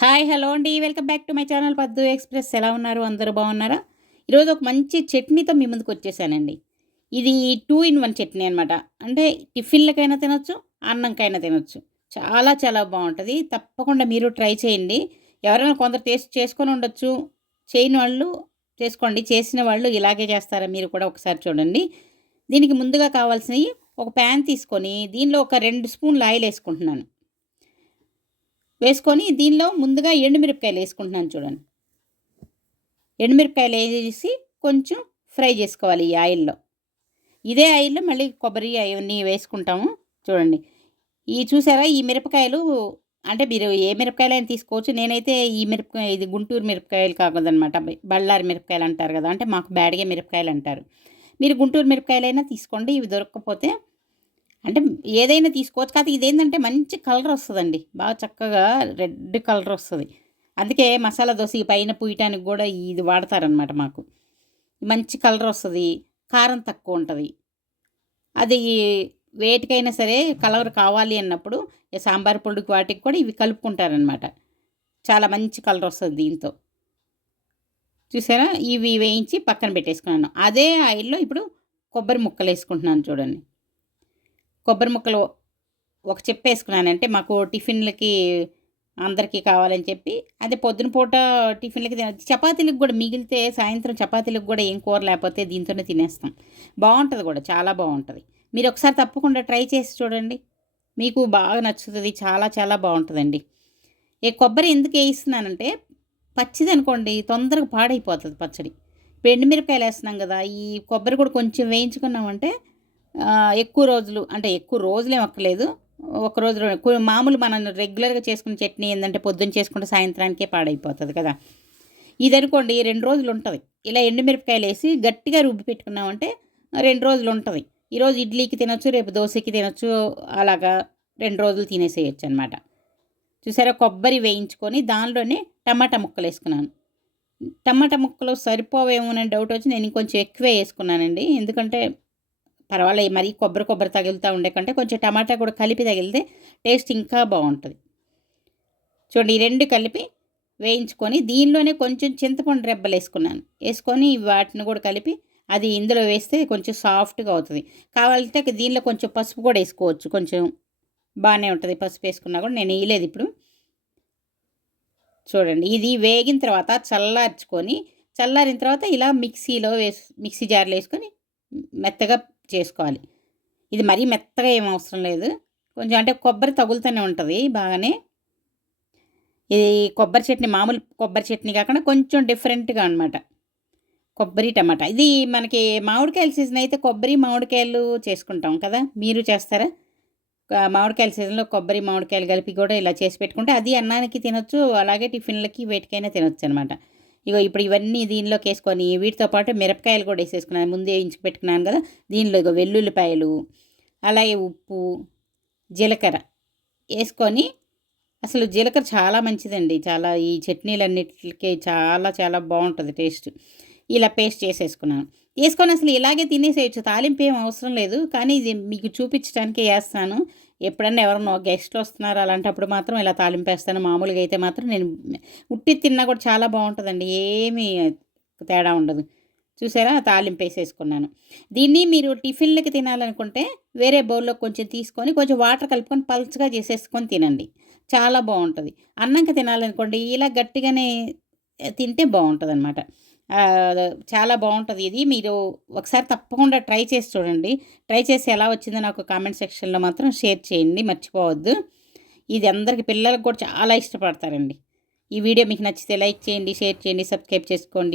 Hi hello అండి. Welcome back to my channel Paddu express. ఎలా ఉన్నారు? అందరూ బాగున్నారా? ఈరోజు ఒక మంచి చట్నీతో మీ ముందుకు వచ్చేసానండి. ఇది టూ ఇన్ వన్ చట్నీ అనమాట అంటే టిఫిన్లకైనా తినొచ్చు అన్నంకైనా తినొచ్చు. చాలా చాలా బాగుంటుంది. తప్పకుండా మీరు ట్రై చేయండి. ఎవరైనా కొందరు టేస్ట్ చేసుకొని ఉండొచ్చు. చేయని వాళ్ళు చేసుకోండి. చేసిన వాళ్ళు ఇలాగే చేస్తారా మీరు కూడా ఒకసారి చూడండి. దీనికి ముందుగా కావాల్సినవి ఒక ప్యాన్ తీసుకొని దీనిలో ఒక రెండు స్పూన్లు ఆయిల్ వేసుకుంటున్నాను. వేసుకొని దీనిలో ముందుగా ఎండుమిరపకాయలు వేసుకుంటున్నాను చూడండి. ఎండుమిరపకాయలు వేసి కొంచెం ఫ్రై చేసుకోవాలి ఈ ఆయిల్లో. ఇదే ఆయిల్లో మళ్ళీ కొబ్బరి అవన్నీ వేసుకుంటాము చూడండి. ఈ చూసారా ఈ మిరపకాయలు అంటే మీరు ఏ మిరపకాయలైనా తీసుకోవచ్చు. నేనైతే ఈ మిరపకాయ ఇది గుంటూరు మిరపకాయలు కాకూడదనమాట బళ్ళారి మిరపకాయలు అంటారు కదా అంటే మాకు బ్యాడిగే మిరపకాయలు అంటారు. మీరు గుంటూరు మిరపకాయలైనా తీసుకోండి. ఇవి దొరకకపోతే అంటే ఏదైనా తీసుకోవచ్చు. కాదు ఇదేంటంటే మంచి కలర్ వస్తుందండి. బాగా చక్కగా రెడ్ కలర్ వస్తుంది. అందుకే మసాలా దోశ పైన పూయటానికి కూడా ఇది వాడతారనమాట మాకు. మంచి కలర్ వస్తుంది. కారం తక్కువ ఉంటుంది. అది వేటికైనా సరే కలర్ కావాలి అన్నప్పుడు సాంబార్ పొడికి వాటికి కూడా ఇవి కలుపుకుంటారనమాట చాలా మంచి కలర్ వస్తుంది దీంతో. చూసారా? ఇవి వేయించి పక్కన పెట్టేసుకున్నాను. అదే ఆయిల్లో ఇప్పుడు కొబ్బరి ముక్కలు వేసుకుంటున్నాను చూడండి. కొబ్బరి ముక్కలు ఒక చెప్పు వేసుకున్నానంటే మాకు టిఫిన్లకి అందరికీ కావాలని చెప్పి అదే పొద్దున పూట టిఫిన్లకి చపాతీలకు కూడా మిగిలితే సాయంత్రం చపాతీలకు కూడా ఏం కూర లేకపోతే దీంతోనే తినేస్తాం. బాగుంటుంది కూడా చాలా బాగుంటుంది. మీరు ఒకసారి తప్పకుండా ట్రై చేసి చూడండి. మీకు బాగా నచ్చుతుంది చాలా చాలా బాగుంటుందండి. ఏ కొబ్బరి ఎందుకు వేయిస్తున్నానంటే పచ్చిది అనుకోండి తొందరగా పాడైపోతుంది పచ్చడి. ఇప్పుడు ఎండుమిరపకాయలు వేస్తున్నాం కదా ఈ కొబ్బరి కూడా కొంచెం వేయించుకున్నామంటే ఎక్కువ రోజులు అంటే ఎక్కువ రోజులు అక్కర్లేదు. ఒక రోజు మామూలు మనం రెగ్యులర్గా చేసుకున్న చట్నీ ఏంటంటే పొద్దున్న చేసుకుంటే సాయంత్రానికే పాడైపోతుంది కదా. ఇది అనుకోండి రెండు రోజులు ఉంటుంది ఇలా ఎండుమిరపకాయలు వేసి గట్టిగా రుబ్బి పెట్టుకున్నామంటే రెండు రోజులు ఉంటుంది ఈరోజు ఇడ్లీకి తినొచ్చు రేపు దోశకి తినొచ్చు అలాగా రెండు రోజులు తినేసేయచ్చు అనమాట చూసారా? కొబ్బరి వేయించుకొని దానిలోనే టమాటా ముక్కలు వేసుకున్నాను టమాటా ముక్కలు సరిపోవేమోనని డౌట్ వచ్చి నేను ఇంకొంచెం ఎక్కువే వేసుకున్నానండి. ఎందుకంటే పర్వాలేదు మరి కొబ్బరి కొబ్బరి తగులుతూ ఉండే కంటే కొంచెం టమాటా కూడా కలిపి తగిలితే టేస్ట్ ఇంకా బాగుంటుంది. చూడండి ఈ రెండు కలిపి వేయించుకొని దీనిలోనే కొంచెం చింతపండు రెబ్బలు వేసుకున్నాను. వేసుకొని వాటిని కూడా కలిపి అది ఇందులో వేస్తే కొంచెం సాఫ్ట్గా అవుతుంది. కావాలంటే దీనిలో కొంచెం పసుపు కూడా వేసుకోవచ్చు. కొంచెం బాగానే ఉంటుంది. పసుపు వేసుకున్నా కూడా నేను వేయలేదు ఇప్పుడు. చూడండి ఇది వేగిన తర్వాత చల్లార్చుకొని చల్లారిన తర్వాత ఇలా మిక్సీలో వేసు మిక్సీ జార్లో వేసుకొని మెత్తగా చేసుకోవాలి. ఇది మరీ మెత్తగా ఏం అవసరం లేదు. కొంచెం అంటే కొబ్బరి తగులుతూనే ఉంటుంది బాగానే. ఇది కొబ్బరి చట్నీ మామూలు కొబ్బరి చట్నీ కాకుండా కొంచెం డిఫరెంట్గా అనమాట కొబ్బరి టమాటా. ఇది మనకి మామిడికాయల సీజన్ అయితే కొబ్బరి మామిడికాయలు చేసుకుంటాం కదా. మీరు చేస్తారా? మామిడికాయల సీజన్లో కొబ్బరి మామిడికాయలు కలిపి కూడా ఇలా చేసి పెట్టుకుంటే అది అన్నానికి తినొచ్చు అలాగే టిఫిన్లకి వేటికైనా తినొచ్చు అనమాట ఇగో ఇప్పుడు ఇవన్నీ దీనిలోకి వేసుకొని వీటితో పాటు మిరపకాయలు కూడా వేసేసుకున్నాను. ముందే వేయించి పెట్టుకున్నాను కదా దీనిలో ఇగో వెల్లుల్లిపాయలు అలాగే ఉప్పు జీలకర్ర వేసుకొని అసలు జీలకర్ర చాలా మంచిదండి. చాలా ఈ చట్నీలన్నిటికీ చాలా చాలా బాగుంటుంది టేస్ట్. ఇలా పేస్ట్ చేసేసుకున్నాను. వేసుకొని అసలు ఇలాగే తినేసేయచ్చు తాలింపు ఏం అవసరం లేదు. కానీ ఇది మీకు చూపించడానికి వేస్తాను. ఎప్పుడన్నా ఎవరన్నా గెస్ట్లు వస్తున్నారు అలాంటప్పుడు మాత్రం ఇలా తాలింపేస్తాను మామూలుగా అయితే మాత్రం నేను ఉట్టి తిన్నా కూడా చాలా బాగుంటుందండి. ఏమీ తేడా ఉండదు. చూసారా? తాలింపు వేసేసుకున్నాను. దీన్ని మీరు టిఫిన్లకి తినాలనుకుంటే వేరే బౌల్లో కొంచెం తీసుకొని కొంచెం వాటర్ కలుపుకొని పల్చగా చేసేసుకొని తినండి. చాలా బాగుంటుంది. అన్నంకి తినాలనుకోండి ఇలా గట్టిగానే తింటే బాగుంటుంది అనమాట చాలా బాగుంటుంది. ఇది మీరు ఒకసారి తప్పకుండా ట్రై చేసి చూడండి. ట్రై చేసి ఎలా వచ్చిందో నాకు కామెంట్ సెక్షన్లో మాత్రం షేర్ చేయండి. మర్చిపోవద్దు. ఇది అందరికి పిల్లలకు కూడా చాలా ఇష్టపడతారండి. ఈ వీడియో మీకు నచ్చితే లైక్ చేయండి షేర్ చేయండి సబ్స్క్రైబ్ చేసుకోండి.